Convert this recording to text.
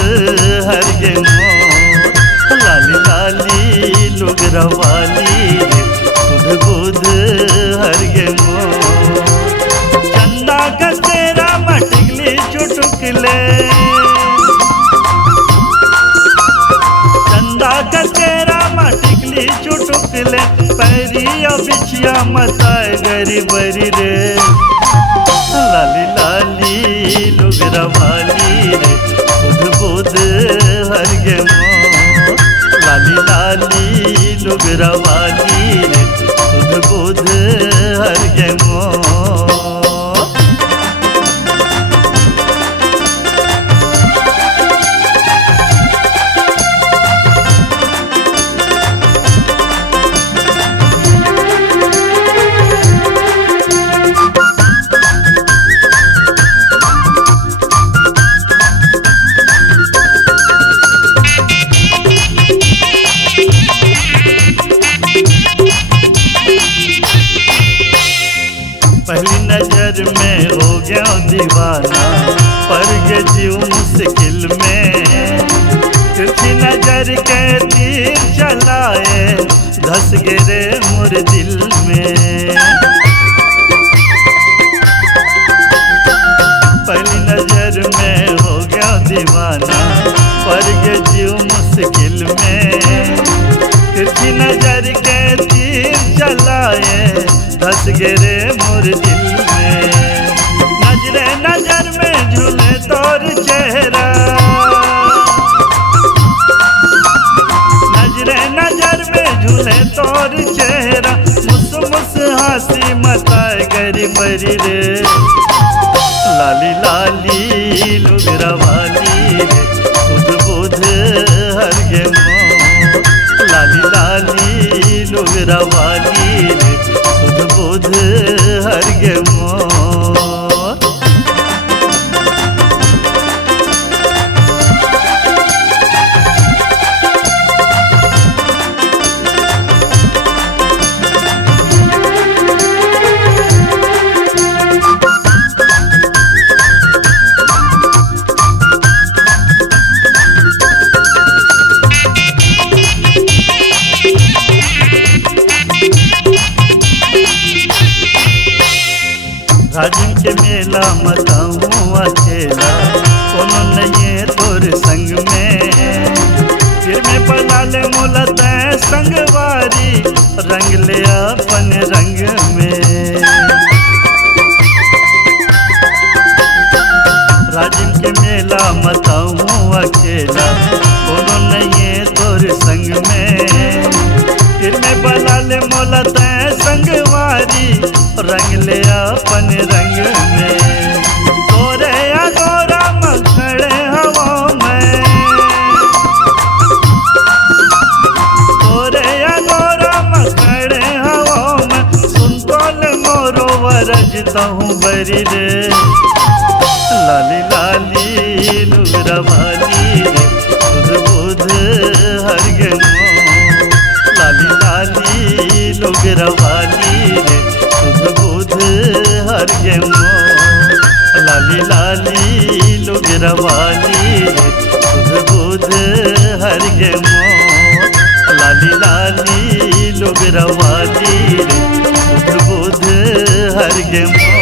हर गे मोर लाली लाली लुगरा वाली रे सुध बुध हर गे मोर चंदा का तेरा मटिकली चुटुकले चंदा का तेरा मटिकली चुटुकले पैरिया बिछिया मताए गरी बरी रे लाली लाली लुगरा वाली रे सुध बुध हर गे मोर लाली लाली लुगरा वाली रे सुध बुध हर गे मोर पहली नजर में हो गया दीवाना पर ये जीव मुश्किल में तिरछी नजर के तीर चलाए धस गिरे मोर दिल में पहली नजर में हो गया दीवाना पर ये जीव मुश्किल में तिरछी नजर के तीर चलाए धस गिरे मोर दिल में नजरे नजर में झूले तोर चेहरा नजरे नजर में झूले तोर चेहरा मुस मुस हंसी मताए गरी बरी रे लाली लाली लुगरा वाली रे सुध बुध हर गे मोर लाली लाली लुगरा वाली रे सुध बुध हर गे मोर राजिम के मेला मताऊँ अकेला कोनो नहीं तोर संग में फिर मैं बना ले मोला तै संगवारी रंग ले अपन रंग में राजिम के मेला मताऊँ अकेला कोनो नहीं तोर संग में फिर मैं बना ले मोला तै संगवारी रंग ले अपन रंग में तोरे अगोरा मखड़े हवा में तोरे अगोरा मखड़े हवा में सुन तोल मोरो वरजता हूँ बरी रे लाली लाली लुगरा वाली रे सुध बुध हर गे मोर लाली लाली लुगरा वाली रे सुध बुध हर गे मोर लाली लाली लुगरा वाली रे सुध बुध हर गे मोर लाली लाली लुगरा वाली रे सुध बुध हर गे मोर।